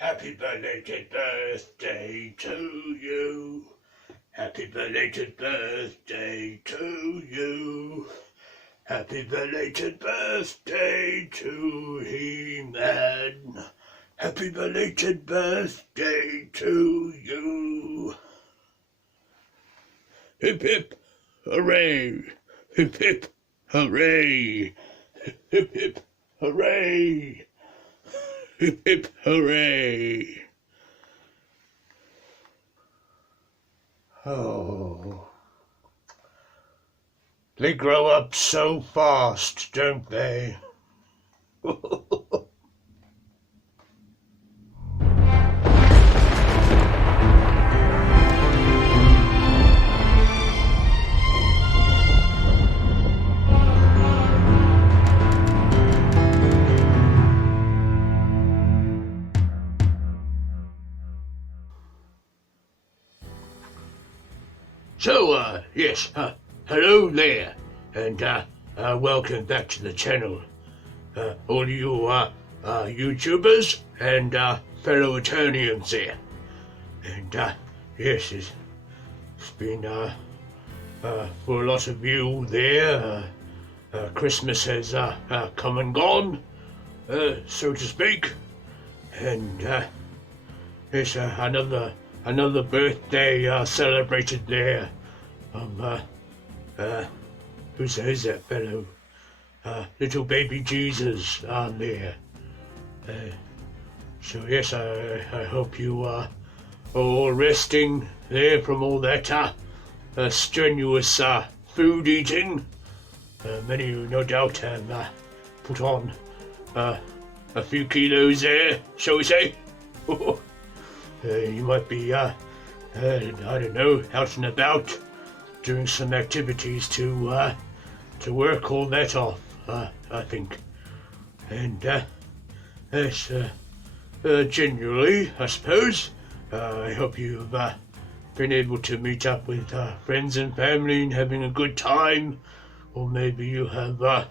Happy belated birthday to you. Happy belated birthday to you. Happy belated birthday to He-Man. Happy belated birthday to you. Hip hip, hooray! Hip hip, hooray! Hip hip, hooray! Hip hip, hooray! Oh, they grow up so fast, don't they? So, yes, hello there, and welcome back to the channel. All you YouTubers and fellow Eternians there. And yes, it's been for a lot of you there. Christmas has come and gone, so to speak, and it's another birthday celebrated there. Who's that fellow? Little baby Jesus there. So yes, I hope you are all resting there from all that strenuous food eating. Many of you no doubt have put on a few kilos there, shall we say? You might be, I don't know, out and about, doing some activities to work all that off, I think. And, yes, generally, I suppose, I hope you've been able to meet up with friends and family and having a good time, or maybe you have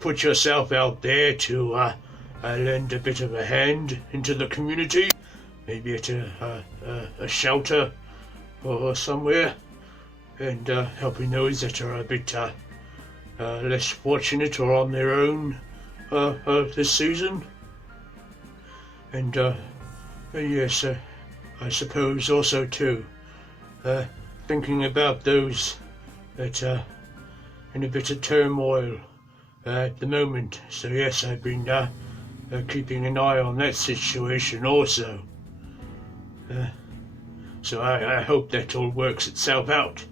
put yourself out there to lend a bit of a hand into the community, maybe at a shelter or somewhere, and helping those that are a bit less fortunate or on their own this season. And yes, I suppose also too, thinking about those that are in a bit of turmoil at the moment. So yes, I've been keeping an eye on that situation also. So I hope that all works itself out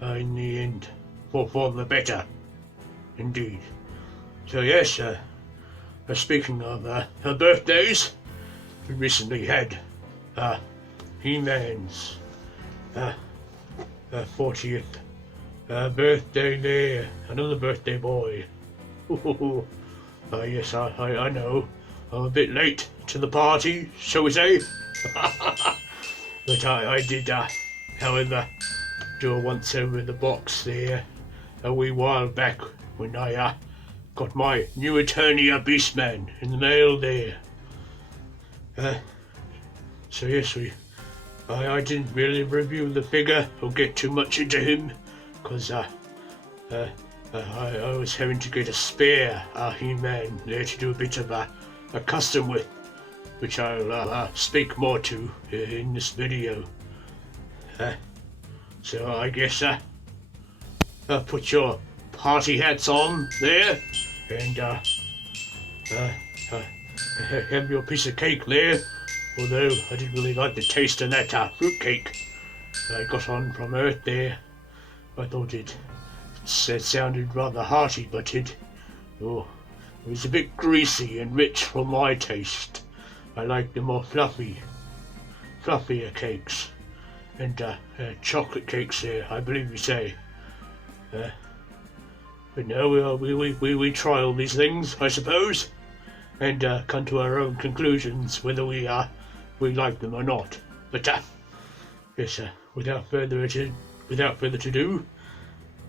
in the end, for the better, indeed. So yes, speaking of birthdays, we recently had He-Man's 40th birthday there, another birthday boy. Yes, I know, I'm a bit late to the party, shall we say? But I did, however, do a once over the box there a wee while back when I got my new Eternia Beastman in the mail there. So yes, I didn't really review the figure or get too much into him, because I was having to get a spare He-Man there to do a bit of a custom with, which I'll speak more to in this video. So I guess put your party hats on there and have your piece of cake there. Although I didn't really like the taste of that fruit cake that I got on from Earth there. I thought it sounded rather hearty, but it was a bit greasy and rich for my taste. I like the more fluffier cakes, and chocolate cakes there, I believe you say. But no, we try all these things, I suppose, and come to our own conclusions whether we like them or not. But yes, without further ado,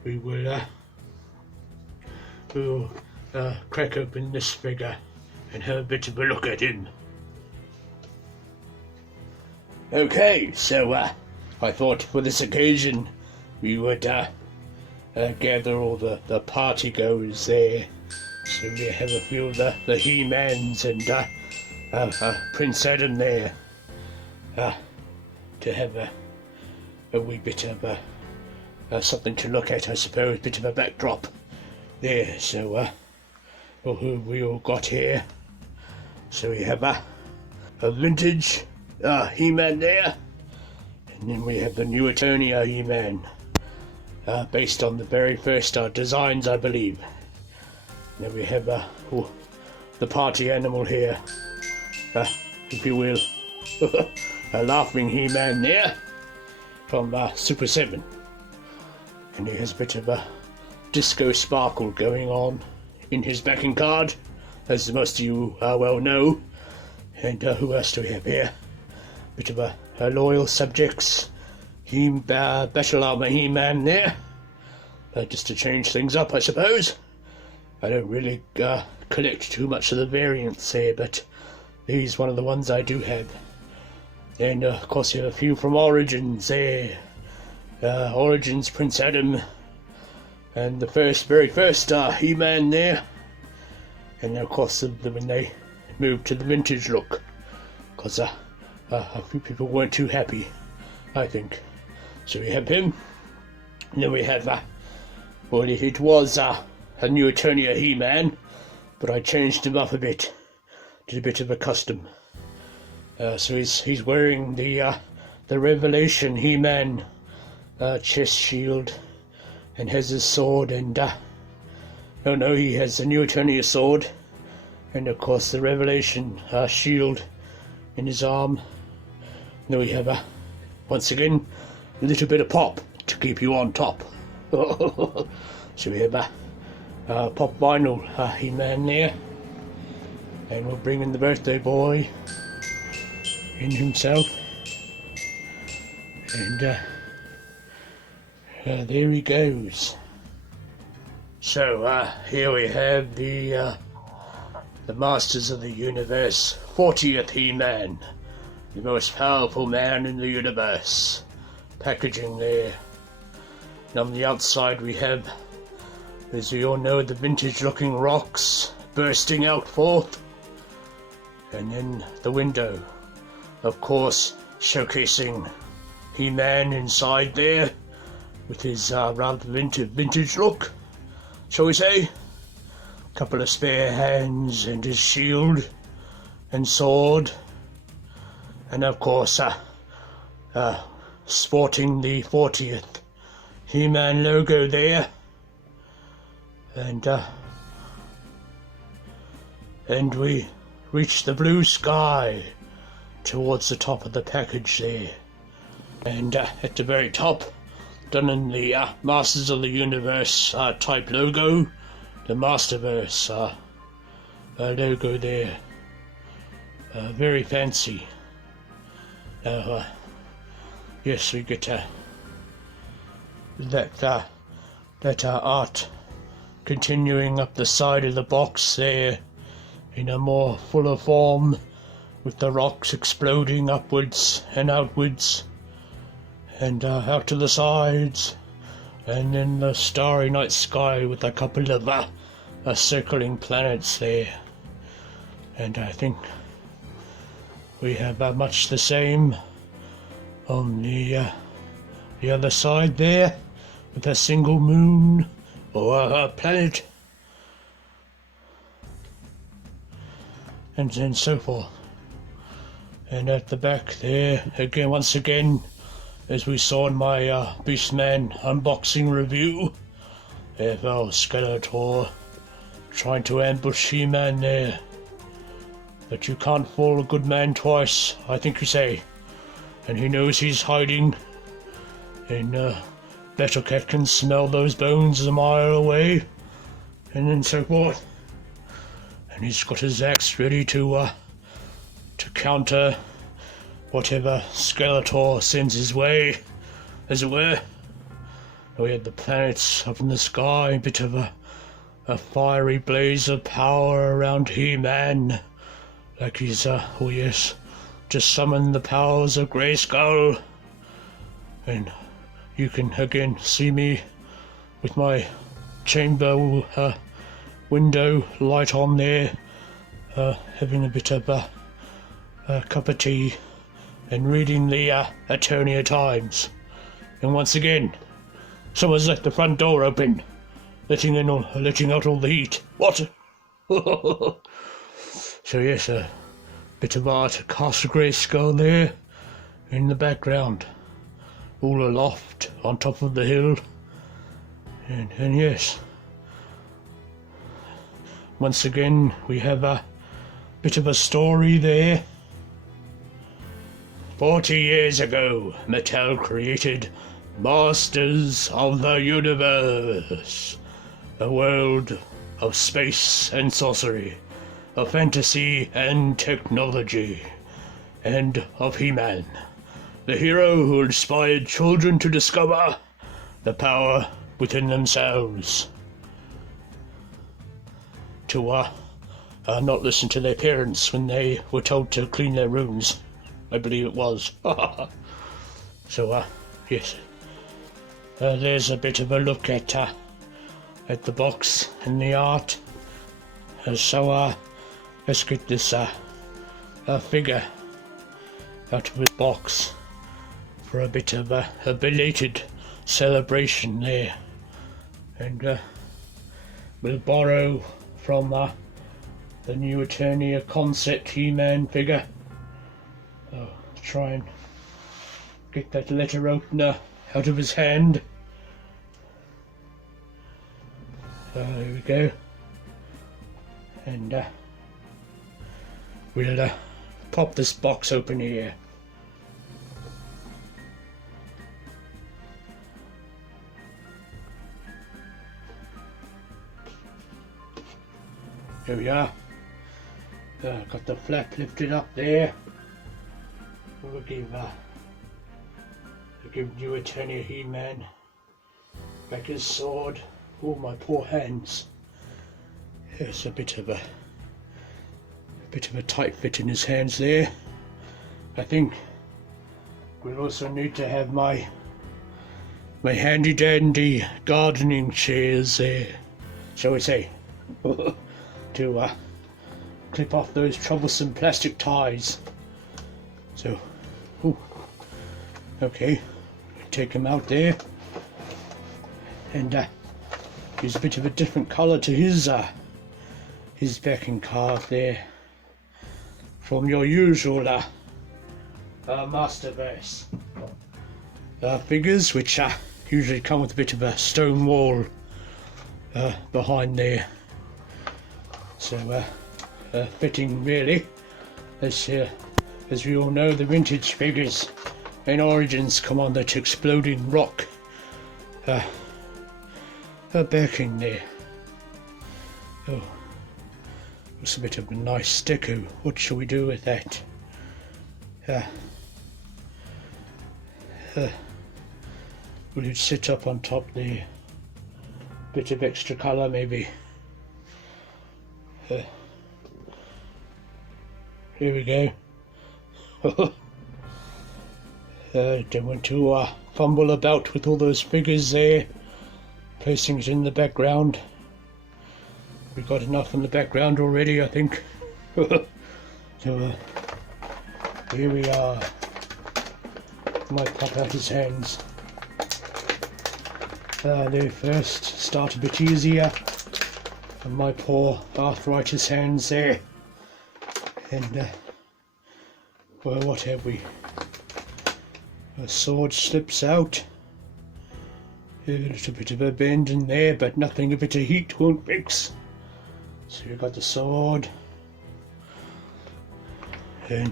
we will crack open this figure and have a bit of a look at him. Okay, so I thought for this occasion we would gather all the party goers there. So we have a few of the He-Mans and Prince Adam there to have a wee bit of something to look at, I suppose, bit of a backdrop there. So who we all got here? So we have a vintage He-Man there, and then we have the new Eternia He-Man, based on the very first designs, I believe. Then we have the party animal here, if you will, a laughing He-Man there from Super 7, and he has a bit of a disco sparkle going on in his backing card, as most of you well know. And who else do we have here? Bit of a loyal subjects, Battle Armor He-Man there, just to change things up, I suppose. I don't really collect too much of the variants there, but he's one of the ones I do have. And of course you have a few from Origins there. Origins Prince Adam, and the very first He-Man there. And of course when they moved to the vintage look, because a few people weren't too happy, I think. So we have him, and then we have well, it was a new Eternia He-Man, but I changed him up a bit, did a bit of a custom. So he's wearing the Revelation He-Man chest shield, and has his sword, and no, he has the new Eternia sword, and of course the Revelation shield in his arm. And then we have once again a little bit of pop to keep you on top. So we have pop vinyl He-Man there, and we'll bring in the birthday boy in himself, and there he goes. So here we have the Masters of the Universe 40th He-Man, the most powerful man in the universe, packaging there. And on the outside we have, as we all know, the vintage looking rocks bursting out forth, and then the window, of course, showcasing He-Man inside there with his rather vintage look, shall we say. Couple of spare hands and his shield and sword, and of course sporting the 40th He-Man logo there, and we reach the blue sky towards the top of the package there, and at the very top, done in the Masters of the Universe type logo, the Masterverse logo there, very fancy. Yes, we get that art continuing up the side of the box there in a more fuller form, with the rocks exploding upwards and outwards and out to the sides, and then the starry night sky with a couple of circling planets there. And I think we have much the same on the other side there, with a single moon or a planet, and so forth. And at the back there, again, once again, as we saw in my Beastman unboxing review, FL Skeletor trying to ambush He-Man there. But you can't fool a good man twice, I think you say. And he knows he's hiding, and Battlecat can smell those bones a mile away, and then so forth. And he's got his axe ready to counter whatever Skeletor sends his way, as it were. We had the planets up in the sky, a bit of a fiery blaze of power around He-Man, like he's, oh yes, just summon the powers of Grayskull, and you can again see me with my chamber window light on there, having a bit of a cup of tea and reading the Eternia Times. And once again, someone's left the front door open, letting out all the heat. What? So yes, a bit of art, Castle Grayskull there in the background, all aloft on top of the hill. And yes, once again we have a bit of a story there. 40 years ago, Mattel created Masters of the Universe, a world of space and sorcery, of fantasy and technology, and of He-Man, the hero who inspired children to discover the power within themselves, to not listen to their parents when they were told to clean their rooms, I believe it was. So yes, there's a bit of a look at the box and the art. So let's get this figure out of the box for a bit of a belated celebration there, and we'll borrow from the new Eternia concept He-Man figure. Try and get that letter opener out of his hand. There we go. And we'll pop this box open here. Here we are. Got the flap lifted up there. We'll give new Eternia He-Man back his sword. Oh, my poor hands. There's a bit of a tight fit in his hands there. I think we'll also need to have my handy dandy gardening chairs there, shall we say, to clip off those troublesome plastic ties. So, okay, take him out there, and use a bit of a different colour to his backing card there, from your usual Masterverse figures, which usually come with a bit of a stone wall behind there. So fitting really, as we all know, the vintage figures in Origins come on that exploding rock backing there. Oh, it's a bit of a nice deco. What shall we do with that? Will it sit up on top there? Bit of extra colour maybe. Here we go. Don't want to fumble about with all those figures there, placing it in the background. We've got enough in the background already, I think. So here we are. Might pop out his hands. There first, start a bit easier. And my poor arthritis hands there. And well, what have we? A sword slips out. A little bit of a bend in there, but nothing a bit of heat won't fix. So you've got the sword. And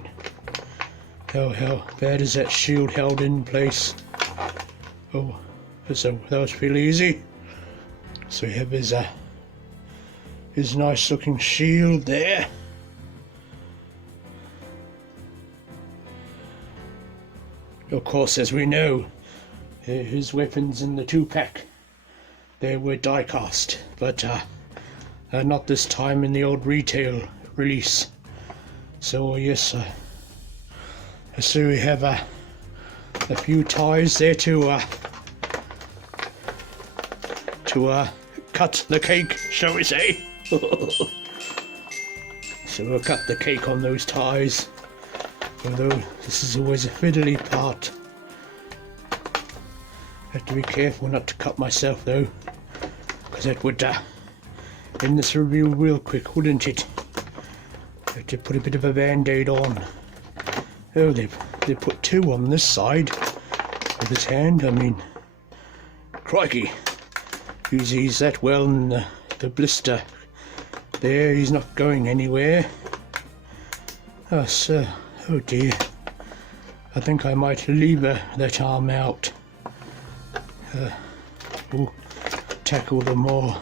how bad is that shield held in place? Oh, so that was really easy. So we have his nice looking shield there. Of course, as we know, his weapons in the 2-pack, they were die cast, but not this time in the old retail release. So yes, So we have a few ties there to cut the cake, shall we say. So we'll cut the cake on those ties, although this is always a fiddly part. Have to be careful not to cut myself though, because that would end this review real quick, wouldn't it? Have to put a bit of a band-aid on. Oh, they put 2 on this side of his hand. I mean, crikey, he's that well in the blister there. He's not going anywhere. Oh, sir. Oh dear. I think I might leave that arm out. We'll tackle the more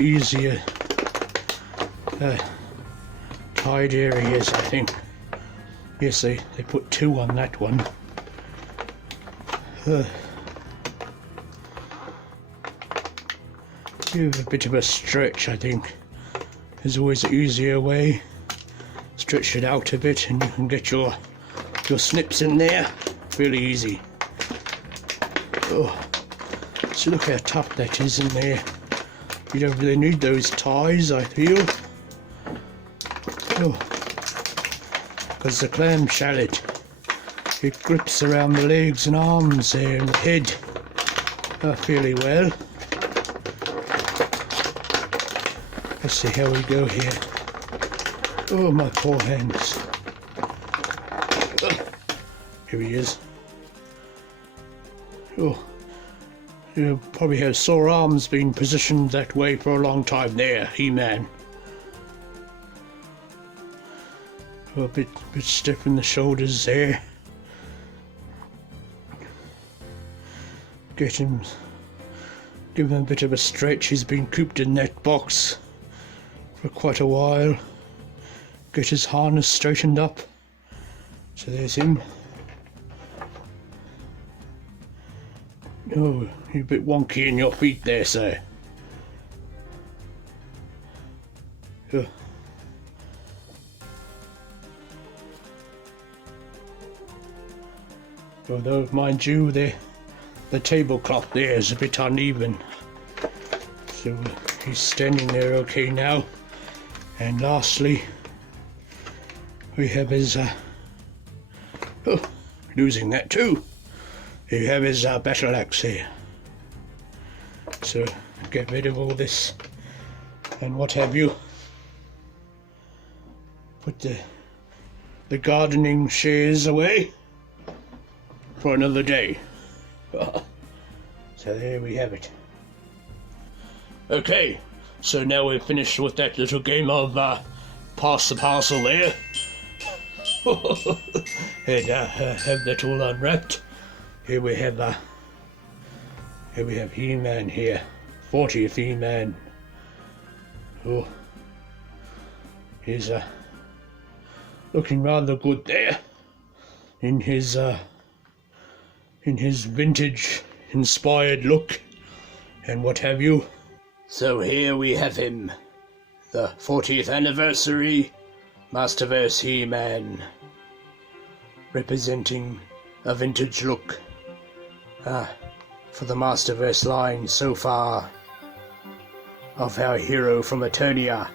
easier tied areas, I think. Yes, they put 2 on that one. Give a bit of a stretch, I think. There's always an easier way. Stretch it out a bit and you can get your snips in there. Really easy. Oh, so look how tough that is in there. You don't really need those ties, I feel. Oh, because the clam shallot, it grips around the legs and arms there and the head fairly well. Let's see how we go here. Oh, my poor hands. Here he is. Oh, you probably have sore arms being positioned that way for a long time there, He-Man. Oh, a bit stiff in the shoulders there. Give him a bit of a stretch. He's been cooped in that box for quite a while. Get his harness straightened up. So there's him. Oh, you're a bit wonky in your feet there, sir. Oh. Although, mind you, the tablecloth there is a bit uneven. So he's standing there okay now. And lastly, we have his losing that too. We have his battle axe here. So get rid of all this and what have you. Put the gardening shears away for another day. So there we have it. Okay, so now we're finished with that little game of pass the parcel there. And have that all unwrapped. Here we have He-Man here, 40th He-Man. Oh, he's looking rather good there in his vintage inspired look and what have you. So here we have him, the 40th anniversary Masterverse He-Man, representing a vintage look for the Masterverse line so far of our hero from Eternia,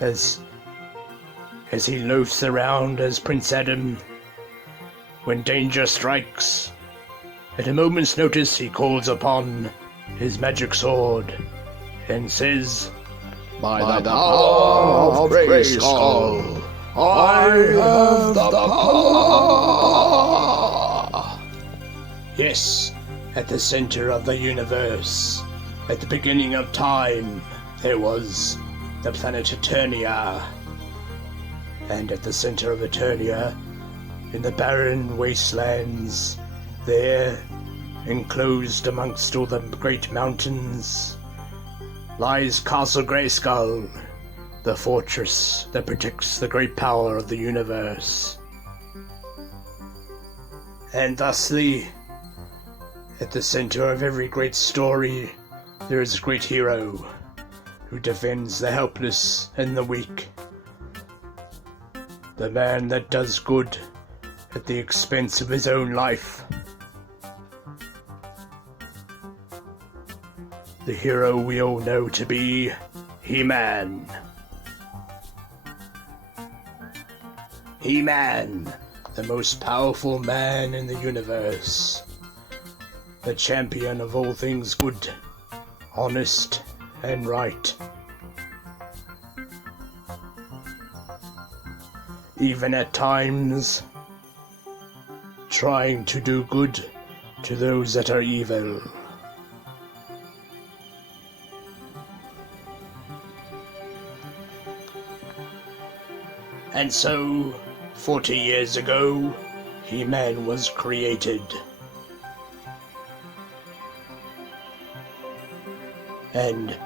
as he loafs around as Prince Adam. When danger strikes, at a moment's notice he calls upon his magic sword and says, "By the power of Grayskull, I have the power!" Yes, at the center of the universe, at the beginning of time, there was the planet Eternia. And at the center of Eternia, in the barren wastelands, there, enclosed amongst all the great mountains, lies Castle Grayskull, the fortress that protects the great power of the universe. And thusly, at the center of every great story, there is a great hero who defends the helpless and the weak. the man that does good at the expense of his own life. The hero we all know to be He-Man. He-Man, the most powerful man in the universe. The champion of all things good, honest, and right. Even at times, trying to do good to those that are evil. And so, 40 years ago, He-Man was created. And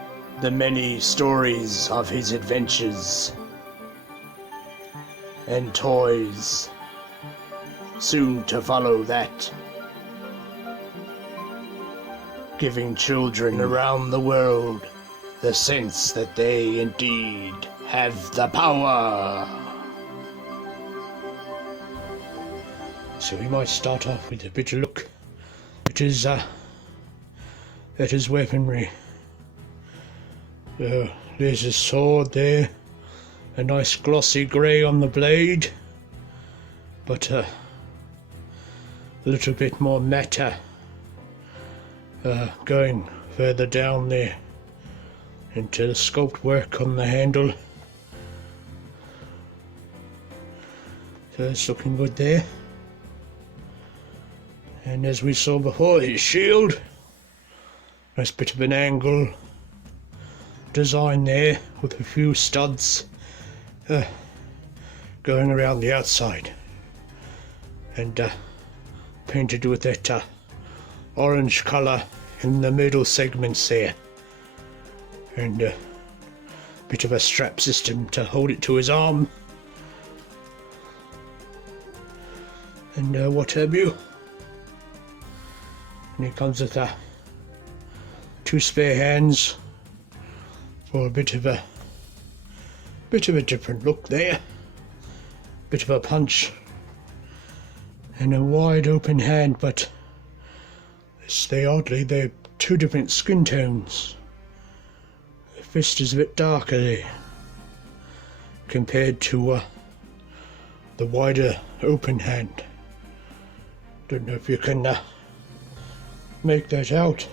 the many stories of his adventures and toys soon to follow that, giving children around the world the sense that they indeed have the power. So we might start off with a bit of look at his weaponry. There's a sword there, a nice glossy grey on the blade, but a little bit more matter going further down there into the sculpt work on the handle. So it's looking good there. And as we saw before, his shield, nice bit of an angle design there with a few studs going around the outside, and painted with that orange colour in the middle segments there, and a bit of a strap system to hold it to his arm, and what have you. And he comes with two spare hands for a bit of a different look there, bit of a punch, and a wide open hand, but they're two different skin tones. The fist is a bit darker there compared to the wider open hand. Don't know if you can make that out,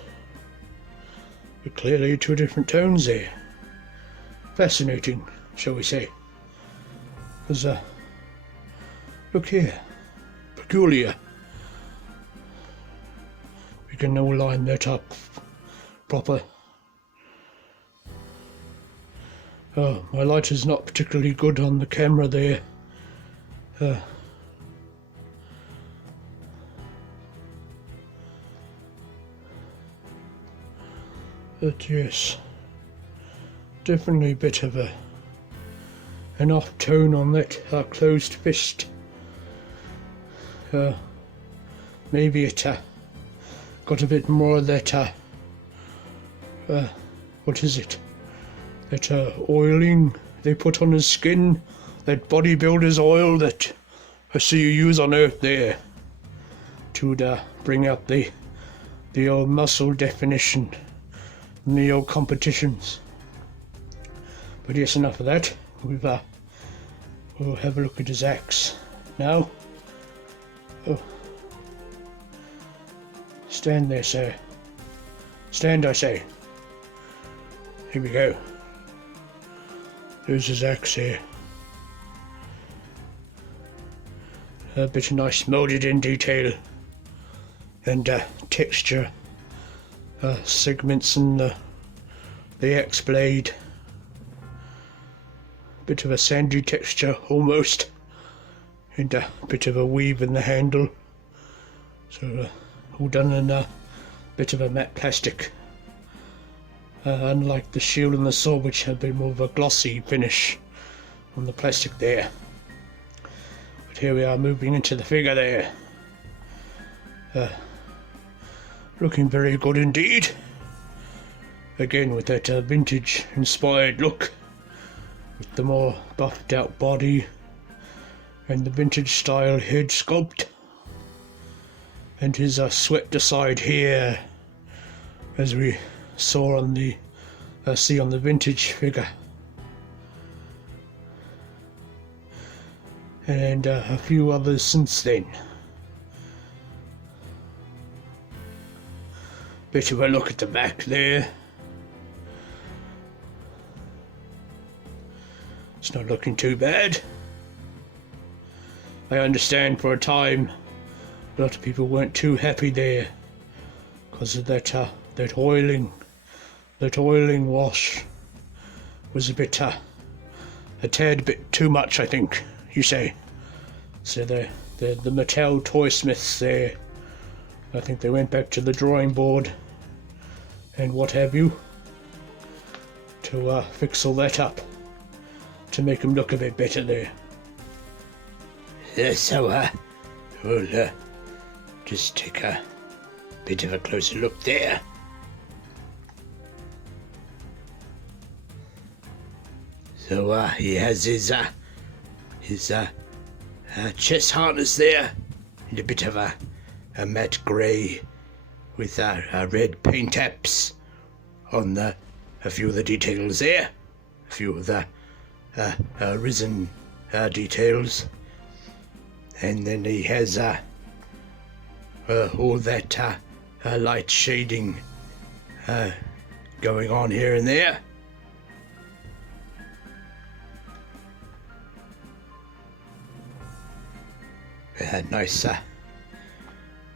but clearly two different tones there. Fascinating, shall we say. There's look here, peculiar. We can now line that up proper. Oh, my light is not particularly good on the camera there. But yes, definitely a bit of an off tone on that closed fist. Maybe it got a bit more of that what is it, that oiling they put on his skin, that bodybuilder's oil that I see you use on Earth there to bring out the old muscle definition in the old competitions. But yes, enough of that. We'll have a look at his axe now. Oh. Stand there, sir. Stand, I say. Here we go. There's his axe here. A bit of nice moulded in detail and texture. Segments in the axe blade. Bit of a sandy texture almost, and a bit of a weave in the handle. So all done in a bit of a matte plastic. Unlike the shield and the sword, which have been more of a glossy finish on the plastic there. But here we are moving into the figure there. Looking very good indeed. Again with that vintage inspired look, with the more buffed out body and the vintage style head sculpt, and his swept aside hair, as we saw on the see on the vintage figure, and a few others since then. Bit of a look at the back there. It's not looking too bad. I understand for a time a lot of people weren't too happy there because of that oiling wash was a tad bit too much, I think you say. So the Mattel toy smiths there, I think they went back to the drawing board and what have you to fix all that up, to make them look a bit better there. So we'll just take a bit of a closer look there. So he has his chest harness there, and a bit of a matte grey with red paint apps on a few of the details there, a few of the risen details, and then he has all that light shading going on here and there. Nice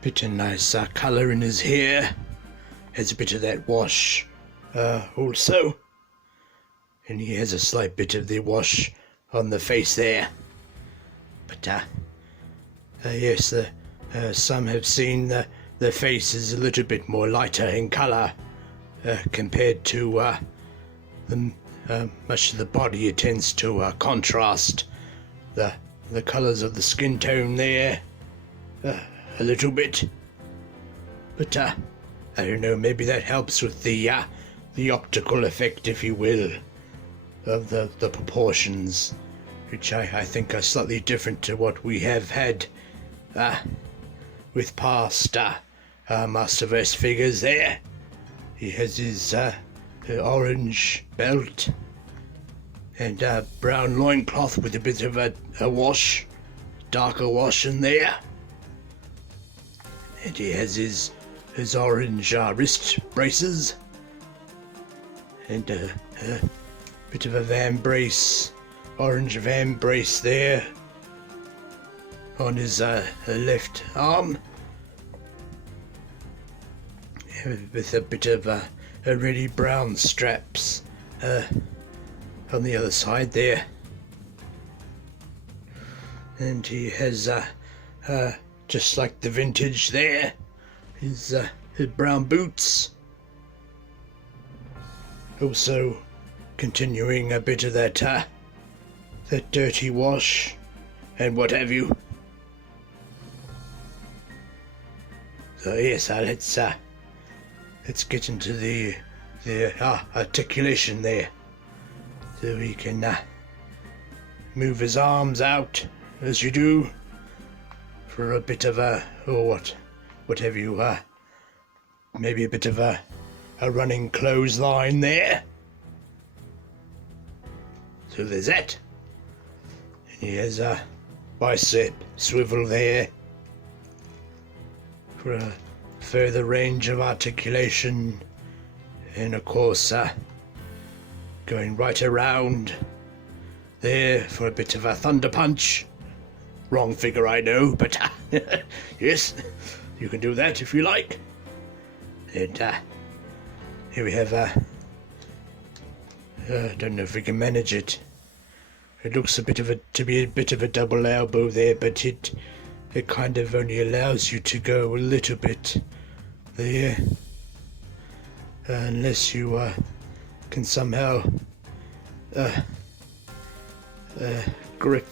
bit of nice colour in his hair. Has a bit of that wash also, and he has a slight bit of the wash on the face there. But yes, some have seen the face is a little bit more lighter in colour compared to much of the body. It tends to contrast the colours of the skin tone there a little bit. But I don't know, maybe that helps with the optical effect, if you will, of the proportions, which I think are slightly different to what we have had with past Masterverse figures there. He has his orange belt and brown loincloth with a bit of a wash, darker wash in there. And he has his orange wrist braces and a bit of a vambrace, orange vambrace there on his left arm, with a bit of reddy brown straps on the other side there. And he has just like the vintage there, his brown boots, also continuing a bit of that dirty wash and what have you. So yes, let's get into the articulation there, so he can move his arms out as you do for a bit of what have you, maybe a bit of a running clothesline there. So there's that. And he has a bicep swivel there for a further range of articulation, and of course going right around there for a bit of a thunder punch. Wrong figure, I know, but yes, you can do that if you like. And here we have I don't know if we can manage it. It looks to be a bit of a double elbow there, but it kind of only allows you to go a little bit there, unless you can somehow grip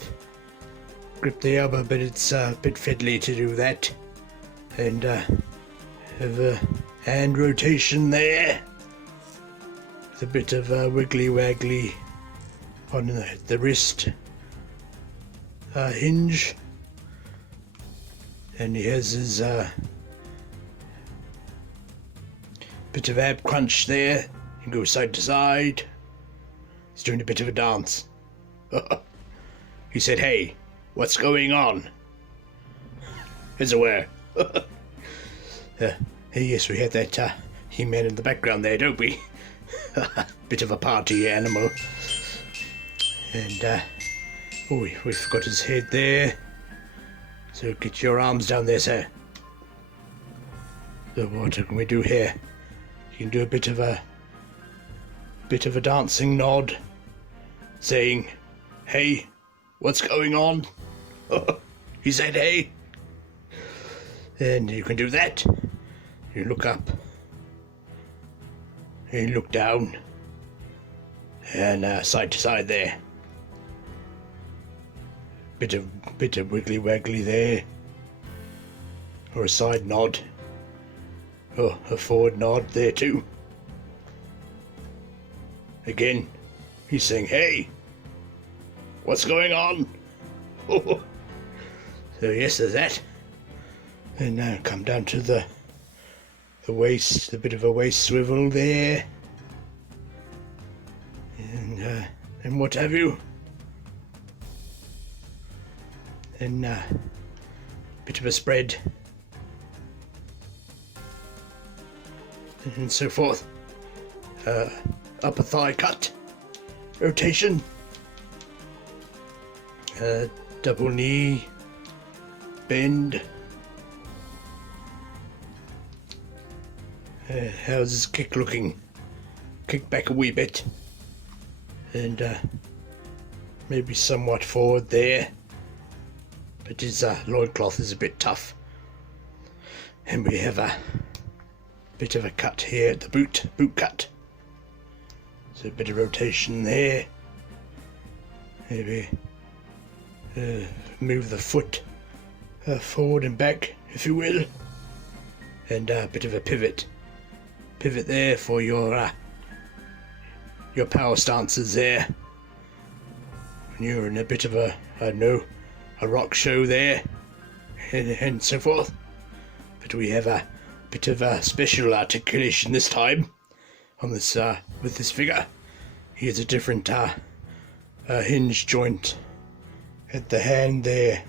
the elbow, but it's a bit fiddly to do that. And have a hand rotation there with a bit of wiggly waggly on the wrist hinge, and he has his bit of ab crunch there. He can go side to side. He's doing a bit of a dance. He said, "Hey, what's going on?" Is aware. Yes, we had that He-Man in the background there, don't we? Bit of a party animal. And we forgot his head there. So get your arms down there, sir. So what can we do here? You can do a bit of a dancing nod, saying, "Hey, what's going on?" He said, "Hey." And you can do that. You look up. You look down. And side to side there. Bit of wiggly waggly there. Or a side nod. Oh, a forward nod there too. Again, he's saying, "Hey, what's going on?" So yes, there's that. And now come down to the waist, a bit of a waist swivel there. And what have you. And bit of a spread. And so forth. Upper thigh cut. Rotation. Double knee. Bend. How's his kick looking? Kick back a wee bit. And maybe somewhat forward there. But his loincloth is a bit tough. And we have a bit of a cut here at the boot cut. So a bit of rotation there. Maybe move the foot forward and back, if you will. And a bit of a pivot there for your power stances there. When you're in a bit of a rock show there, and so forth. But we have a bit of a special articulation this time on this with this figure. He has a different hinge joint at the hand there.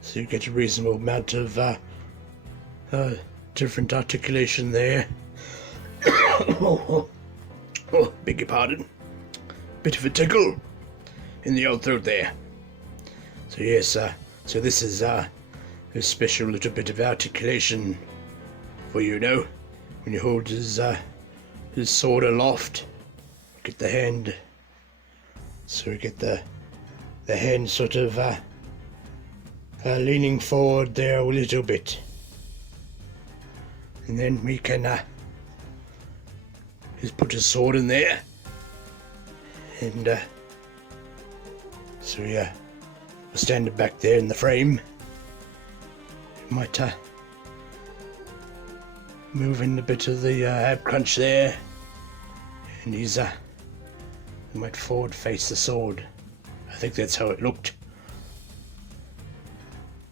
So you get a reasonable amount of different articulation there. Oh, beg your pardon. Bit of a tickle in the old throat there. So yes, so this is a special little bit of articulation for you know, when you hold his sword aloft. Get the hand, so we get the hand sort of leaning forward there a little bit, and then we can just put his sword in there, and so yeah, we'll stand it back there in the frame. You might move in a bit of the ab crunch there, and he's he might forward face the sword. I think that's how it looked.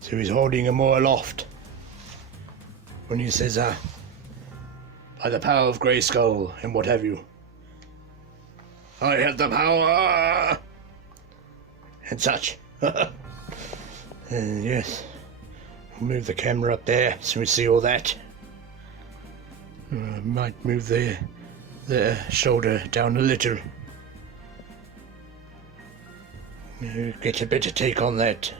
So he's holding him more aloft when he says, by the power of Grayskull and what have you, I have the power, and such. And yes, we'll move the camera up there so we see all that. Might move the shoulder down a little. Get a better take on that.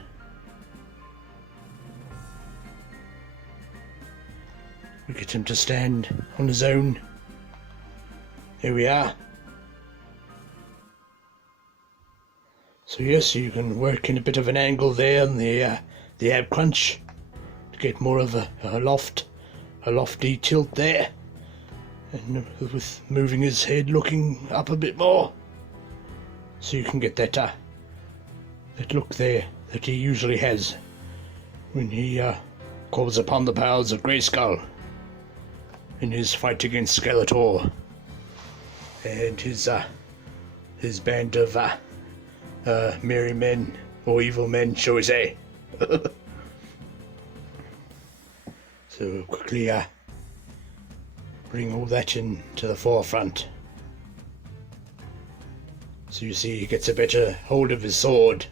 We get him to stand on his own. Here we are. So yes, you can work in a bit of an angle there on the ab crunch to get more of a lofty tilt there, and with moving his head looking up a bit more, so you can get that look there that he usually has when he calls upon the powers of Grayskull in his fight against Skeletor and his his band of merry men, or evil men, shall we say. So quickly bring all that in to the forefront. So you see he gets a better hold of his sword.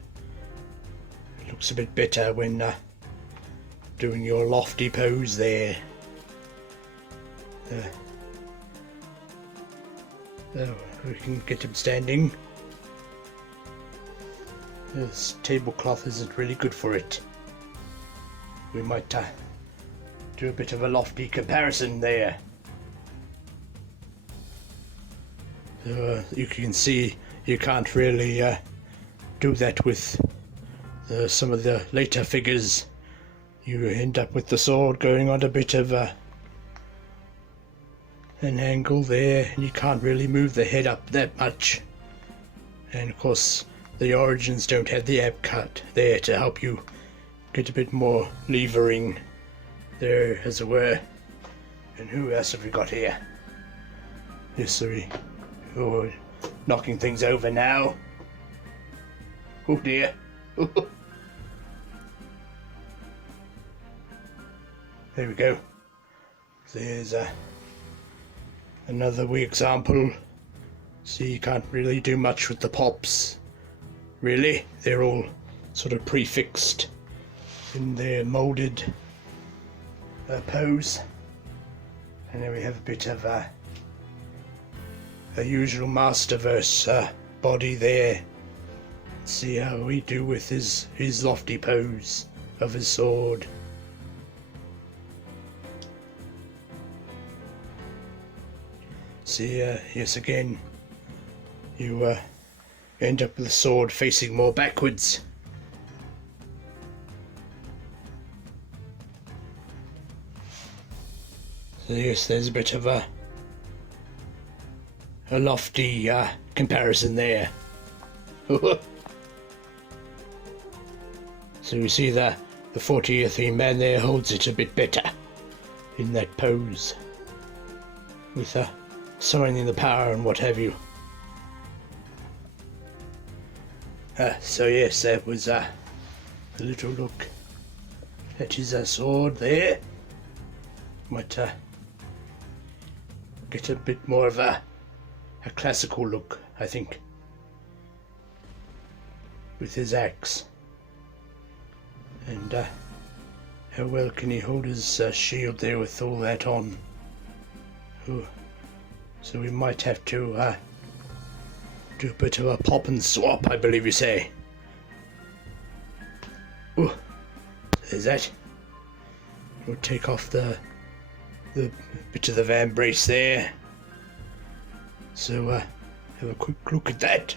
It looks a bit better when doing your lofty pose there. We can get him standing. This tablecloth isn't really good for it. We might do a bit of a lofty comparison there. So you can see you can't really do that with some of the later figures. You end up with the sword going on a bit of an angle there, and you can't really move the head up that much. And of course the origins don't have the ab cut there to help you get a bit more levering there, as it were. And who else have we got here? Yes, sorry. Oh, knocking things over now. Oh dear. There we go. There's another wee example. See, you can't really do much with the pops. Really, they're all sort of prefixed in their molded pose. And then we have a bit of a usual Masterverse body there. See how we do with his lofty pose of his sword. See, yes, again, you end up with the sword facing more backwards. So yes, there's a bit of a lofty comparison there. So you see the 40th man there holds it a bit better in that pose, with summoning the power and what have you. So yes, that was a little look at his sword there. Might get a bit more of a classical look, I think, with his axe. And how well can he hold his shield there with all that on? Ooh. So we might have to do a bit of a pop and swap, I believe you say. Ooh. There's that. We'll take off the bit of the van brace there. So have a quick look at that.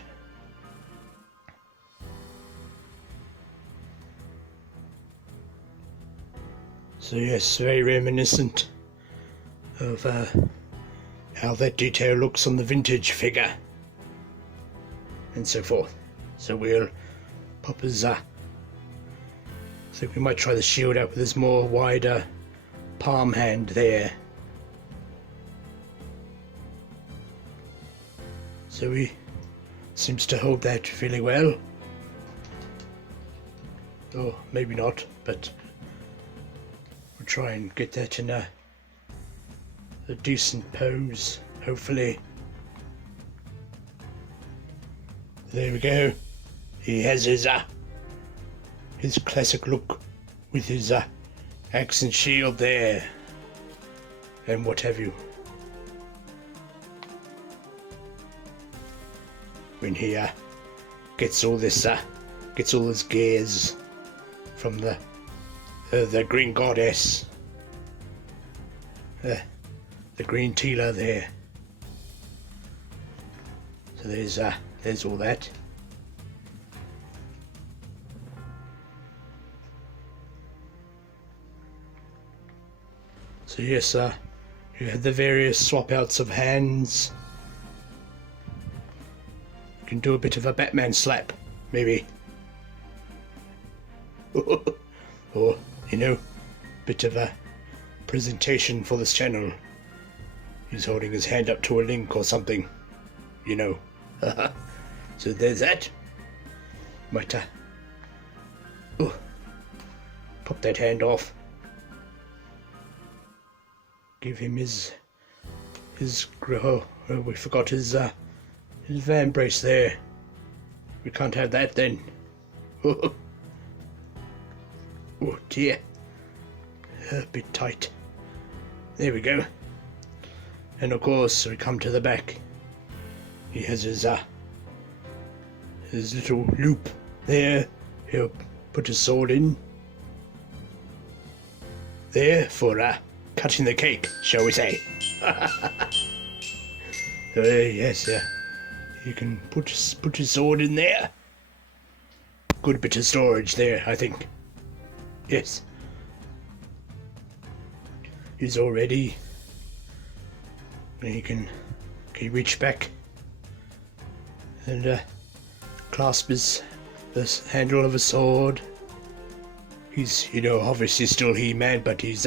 So yes, very reminiscent of how that detail looks on the vintage figure and so forth. So we'll pop his I think we might try the shield out with his more wider palm hand there. So he seems to hold that fairly well. Or maybe not, but we'll try and get that in a decent pose, hopefully. There we go. He has his classic look with his axe and shield there, and what have you. When he gets all his gears from the green goddess, the green Teela there. So there's all that. So yes, you have the various swap outs of hands. You can do a bit of a Batman slap, maybe. Or, you know, bit of a presentation for this channel. He's holding his hand up to a link or something, you know. So there's that. Might pop that hand off. Give him his we forgot his van brace there. We can't have that then. Oh dear. A bit tight. There we go. And of course we come to the back. He has his little loop there. He'll put his sword in. There for cutting the cake, shall we say. Yes, you can put his sword in there. Good bit of storage there, I think. Yes. He's all ready. And he can reach back and clasp the handle of a sword. He's, obviously still He-Man, but he's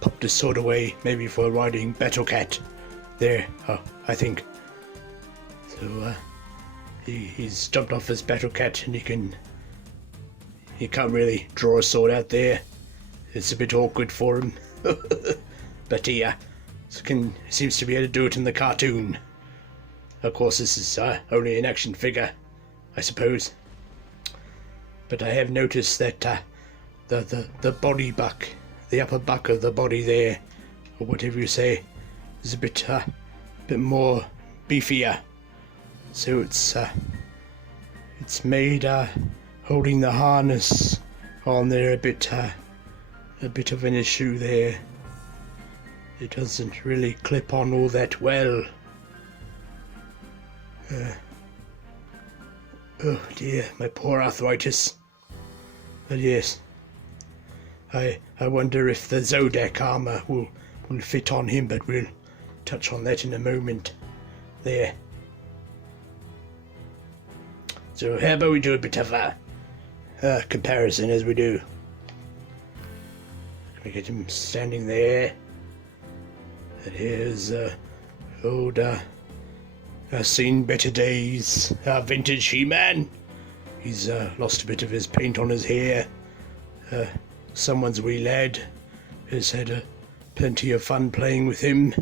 popped his sword away, maybe for riding Battle Cat. There, I think. So he's jumped off his Battle Cat, and he can't really draw a sword out there. It's a bit awkward for him. But he seems to be able to do it in the cartoon. Of course, this is only an action figure, I suppose. But I have noticed that the body buck, the upper buck of the body there, or whatever you say, is a bit more beefier. So it's made holding the harness on there a bit of an issue there. It doesn't really clip on all that well. Oh dear, my poor arthritis. But yes, I wonder if the Zodak armor will fit on him, but we'll touch on that in a moment. There. So how about we do a bit of a comparison as we do. Can we get him standing there? And here's old seen better days, vintage He-Man. He's lost a bit of his paint on his hair. Someone's wee lad has had plenty of fun playing with him.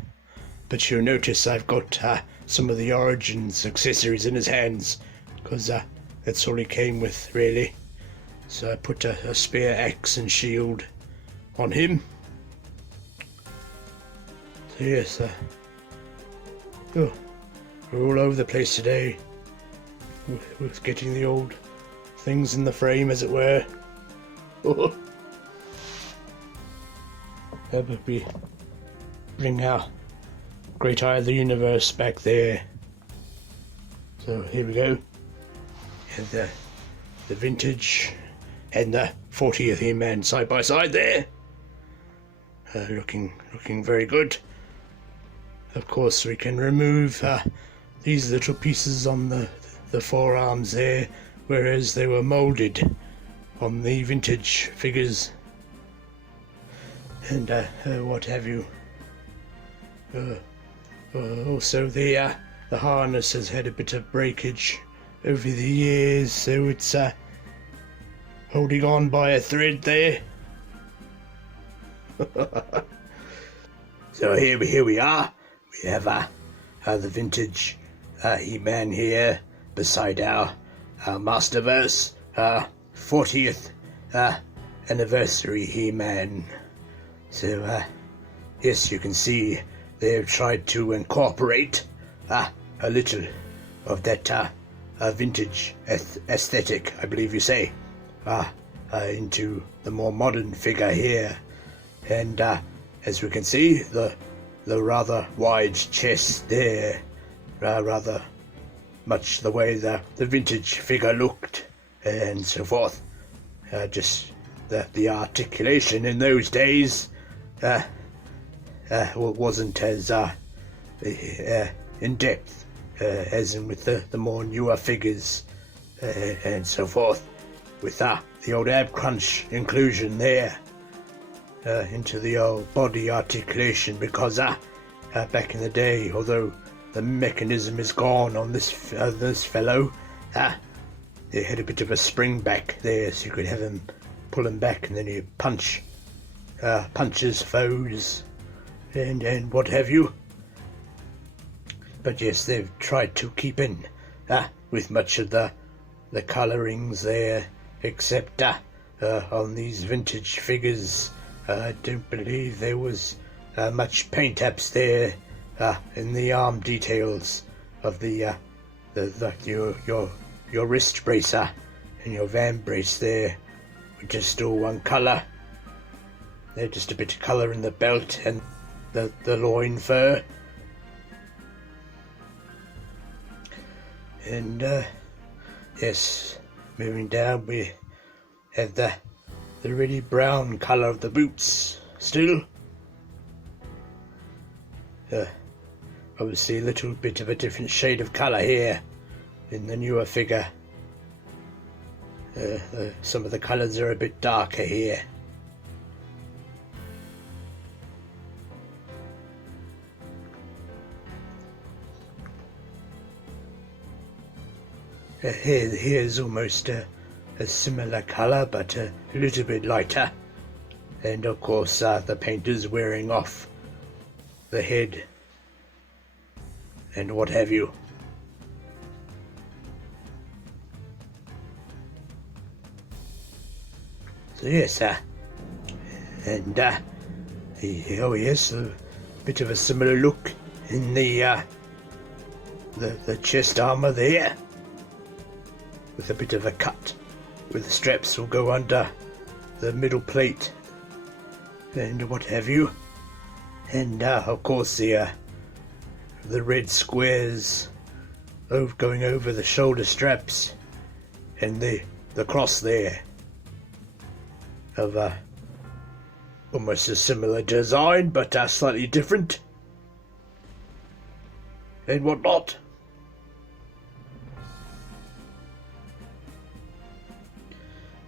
But you'll notice I've got some of the Origins accessories in his hands, because that's all he came with, really. So I put a spear, axe and shield on him. So yes, we're all over the place today with getting the old things in the frame, as it were. But we bring our Great Eye of the Universe back there. So here we go. And the vintage and the 40th He-Man side by side there. Looking very good. Of course, we can remove these little pieces on the forearms there, whereas they were moulded on the vintage figures and what have you. Also, the harness has had a bit of breakage over the years, so it's holding on by a thread there. So here we are. We have the vintage He-Man here beside our Masterverse 40th anniversary He-Man. So yes, you can see they've tried to incorporate a little of that vintage aesthetic, I believe you say, into the more modern figure here. And as we can see, the rather wide chest there, rather much the way the vintage figure looked, and so forth. Just the articulation in those days wasn't as in depth as in with the more newer figures, and so forth, with the old ab crunch inclusion there into the old body articulation, because back in the day, although the mechanism is gone on this fellow, they had a bit of a spring back there, so you could have them pull them back, and then you punch his foes and what have you. But yes, they've tried to keep in with much of the colourings there, except on these vintage figures. I don't believe there was much paint apps there in the arm details of your wrist bracer and your van brace there, which is still one colour. They're just a bit of colour in the belt and the loin fur. And yes, moving down, we have the really brown colour of the boots still. Obviously a little bit of a different shade of colour here in the newer figure. Some of the colours are a bit darker here. Here's almost a similar colour, but a little bit lighter. And of course the paint is wearing off the head and what have you. So yes, and oh yes, a bit of a similar look in the chest armour there, with a bit of a cut, where the straps will go under the middle plate and what have you. And of course the red squares going over the shoulder straps, and the cross there of almost a similar design, but slightly different and whatnot.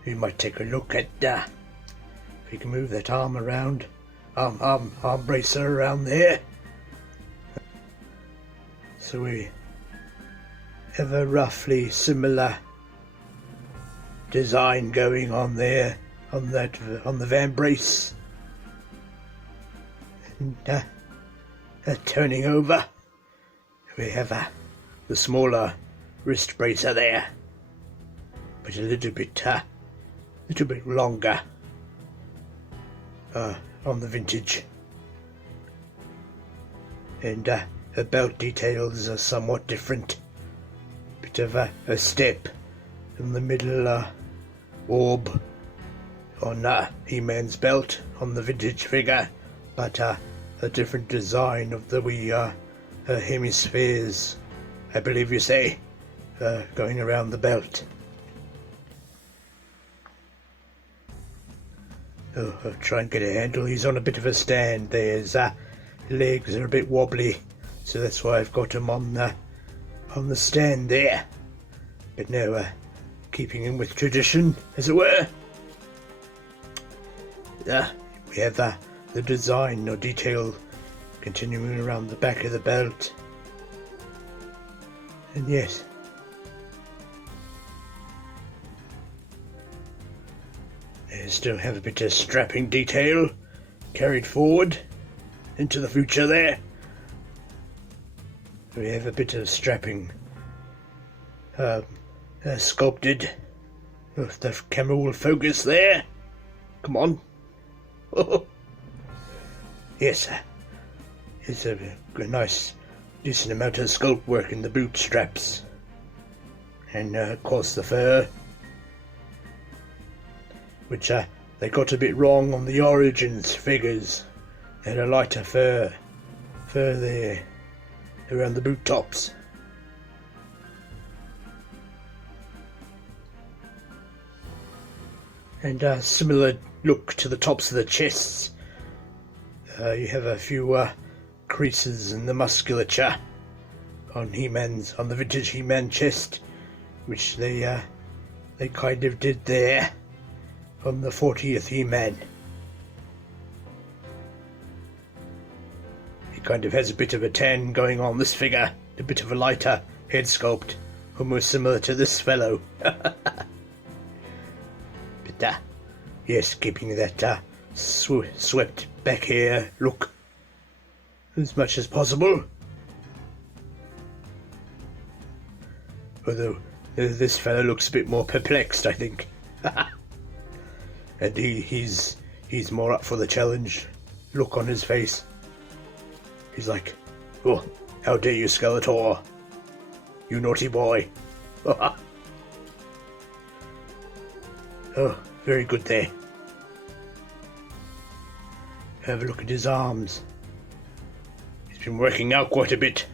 We might take a look at if we can move that arm around, arm bracer around there. So we have a roughly similar design going on there, on the van brace. And turning over, we have the smaller wrist bracer there, but a little bit longer on the vintage. And the belt details are somewhat different. Bit of a step in the middle orb on He-Man's belt on the vintage figure, but a different design of the wee hemispheres, I believe you say, going around the belt. Oh, I'll try and get a handle. He's on a bit of a stand there. His legs are a bit wobbly, so that's why I've got him on the stand there. But no, keeping in with tradition, as it were. We have the design or detail continuing around the back of the belt. And yes, they still have a bit of strapping detail carried forward into the future there. We have a bit of strapping sculpted. If the camera will focus there. Come on. Yes, it's a nice, decent amount of sculpt work in the boot straps. And of course the fur, which they got a bit wrong on the Origins figures. They had a lighter fur there around the boot tops. And similar look to the tops of the chests. You have a few creases in the musculature on the vintage He-Man chest, which they kind of did there on the 40th He-Man. He kind of has a bit of a tan going on this figure, a bit of a lighter head sculpt almost similar to this fellow. But yes, keeping that swept back hair look as much as possible. Although this fellow looks a bit more perplexed, I think. And he's more up for the challenge. Look on his face. He's like, "Oh, how dare you, Skeletor? You naughty boy." Oh, very good there. Have a look at his arms. He's been working out quite a bit.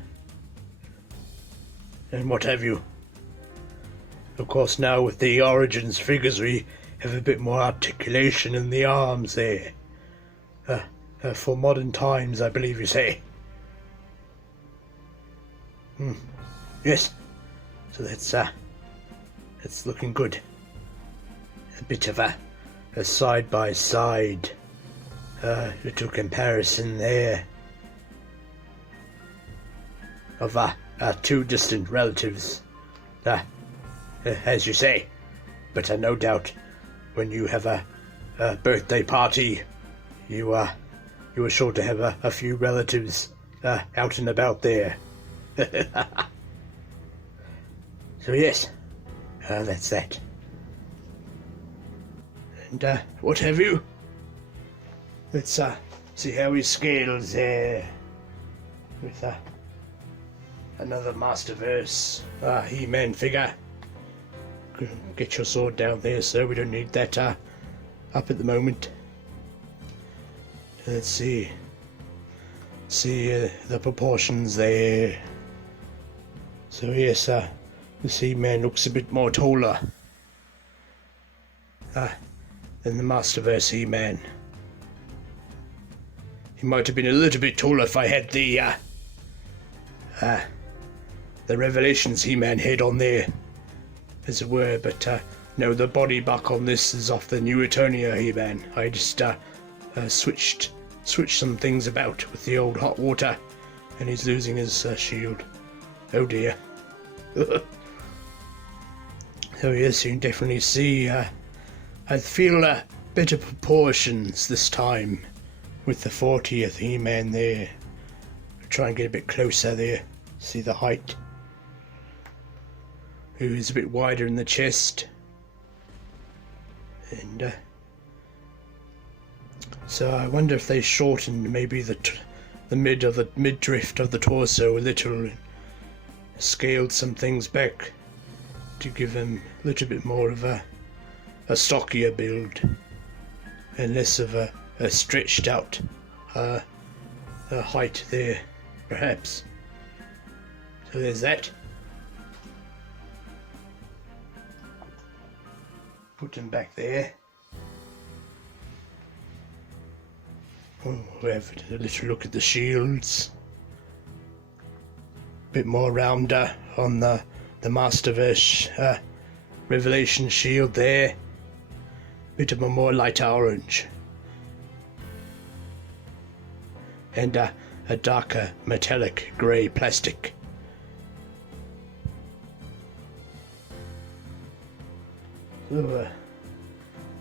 And what have you. Of course, now with the Origins figures, we have a bit more articulation in the arms there. For modern times, I believe you say. Yes. So that's looking good. A bit of a side-by-side little comparison there of two distant relatives. As you say. But no doubt, when you have a birthday party, you are sure to have a few relatives out and about there. So yes, that's that. And what have you? Let's see how he scales there with another Masterverse He-Man figure. Get your sword down there, sir. We don't need that up at the moment. Let's see. See the proportions there. So yes, the He-Man looks a bit more taller than the Masterverse He-Man. He might have been a little bit taller if I had the Revelations He-Man head on there, as it were, but no, the body buck on this is off the New Eternia He-Man. I just switched some things about with the old hot water, and he's losing his shield. Oh dear. So yes, you can definitely see I feel better proportions this time with the 40th He-Man there. I'll try and get a bit closer there, see the height. Who's a bit wider in the chest, and so I wonder if they shortened maybe the midriff of the torso a little, and scaled some things back to give him a little bit more of a stockier build and less of a stretched out height there, perhaps. So there's that. Put him back there. Oh, we have a little look at the shields. Bit more rounder on the Masterverse Revelation shield there. Bit of a more lighter orange. And a darker metallic grey plastic. So,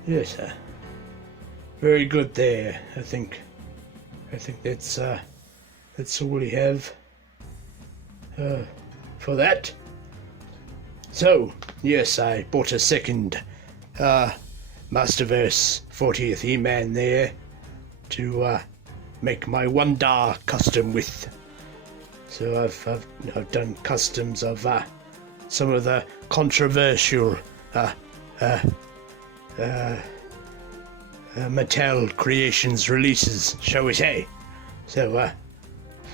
yes, very good there. I think that's all we have for that. So yes, I bought a second Masterverse 40th He-Man there to make my Wonder custom with. So I've done customs of some of the controversial Mattel Creations releases, shall we say. So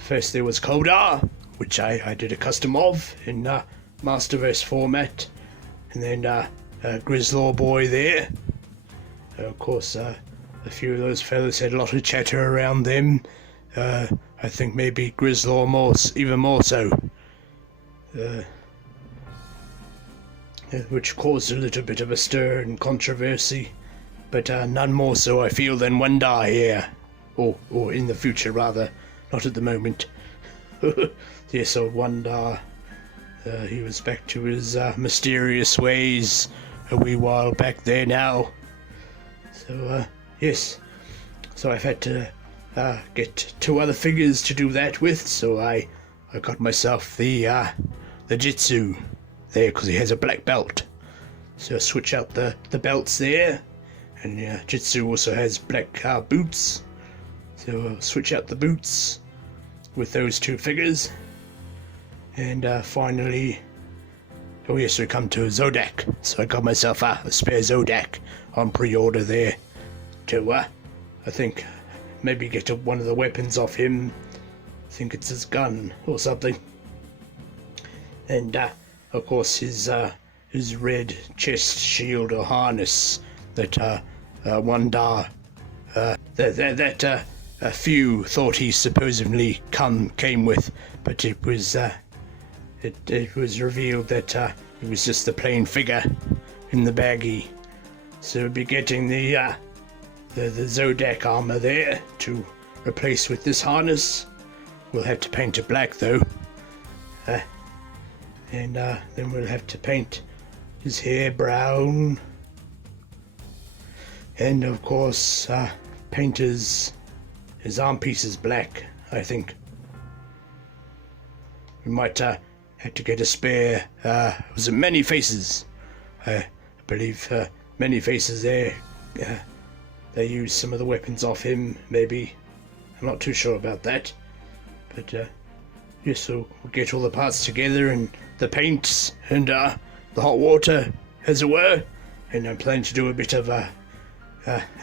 first there was Kodar, which I did a custom of in Masterverse format, and then Grislaw Boy there. Of course, a few of those fellas had a lot of chatter around them. I think maybe Grislaw even more so. Which caused a little bit of a stir and controversy, but none more so, I feel, than Wanda here, or in the future rather, not at the moment. Yes, old Wanda, he was back to his mysterious ways a wee while back there now. So, yes. So I've had to get 2 other figures to do that with, so I got myself the Jitsu there, because he has a black belt. So I switch out the belts there, and Jitsu also has black boots. So I'll switch out the boots with those 2 figures. And finally, oh yes, we come to Zodak. So I got myself a spare Zodak on pre-order there to, I think, maybe get one of the weapons off him. I think it's his gun or something. And of course his red chest shield or harness that Wandar that a few thought he supposedly came with, but it was revealed that it was just the plain figure in the baggie. So we'll be getting the Zodak armor there to replace with this harness. We'll have to paint it black though, and then we'll have to paint his hair brown, and of course paint his arm pieces black. I think we might have to get a spare, was it Many Faces? I believe Many Faces there. They used some of the weapons off him, maybe. I'm not too sure about that. But yes, so we'll get all the parts together and the paints and the hot water, as it were. And I'm planning to do a bit of a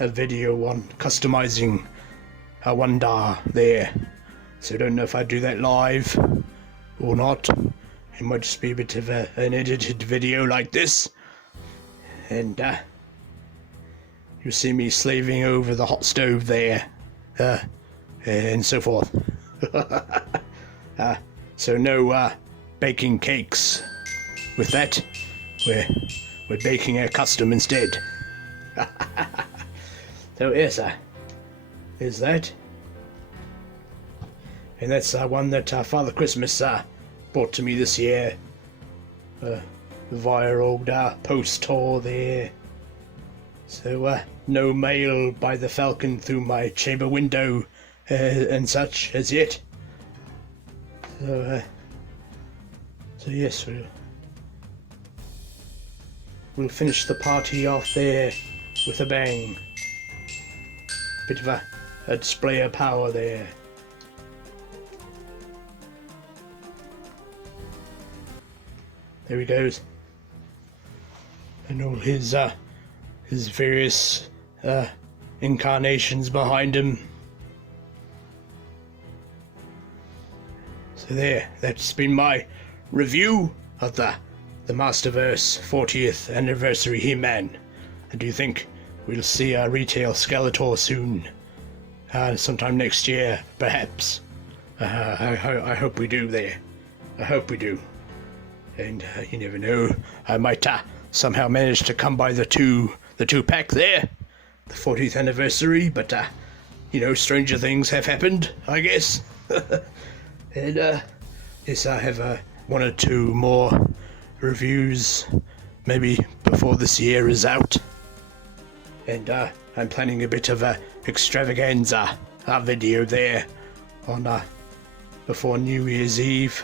video on customizing Wandar there. So I don't know if I do that live or not. It might just be a bit of an edited video like this. And you'll see me slaving over the hot stove there, and so forth. So no baking cakes with that. We're baking a custom instead. So yes, there's that. And that's one that Father Christmas brought to me this year via old post tour there. So no mail by the Falcon through my chamber window and such as yet. So yes, we'll finish the party off there with a bang. Bit of a display of power there. There he goes. And all his various incarnations behind him. So there, that's been my review of the Masterverse 40th anniversary He-Man. I do think we'll see a retail Skeletor soon. Sometime next year, perhaps. I hope we do there. I hope we do. And you never know, I might somehow manage to come by the two pack there, the 40th anniversary. But you know, stranger things have happened, I guess. And yes, I have 1 or 2 more reviews, maybe before this year is out. And I'm planning a bit of a extravaganza video there on before New Year's Eve.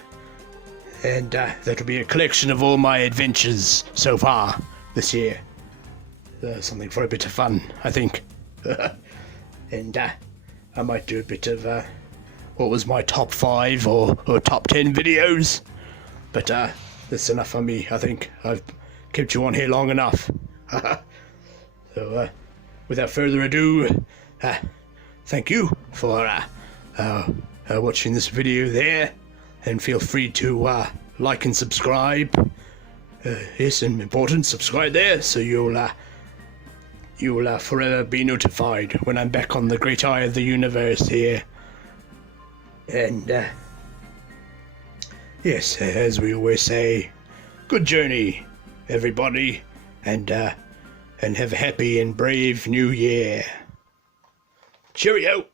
And that'll be a collection of all my adventures so far this year. Something for a bit of fun, I think. And I might do a bit of what was my top 5 or top 10 videos. But that's enough for me, I think. I've kept you on here long enough. So without further ado, thank you for watching this video there. And feel free to like and subscribe. Yes, and important, subscribe there, so you'll forever be notified when I'm back on the great eye of the universe here. And yes, as we always say, good journey, everybody, and have a happy and brave new year. Cheerio.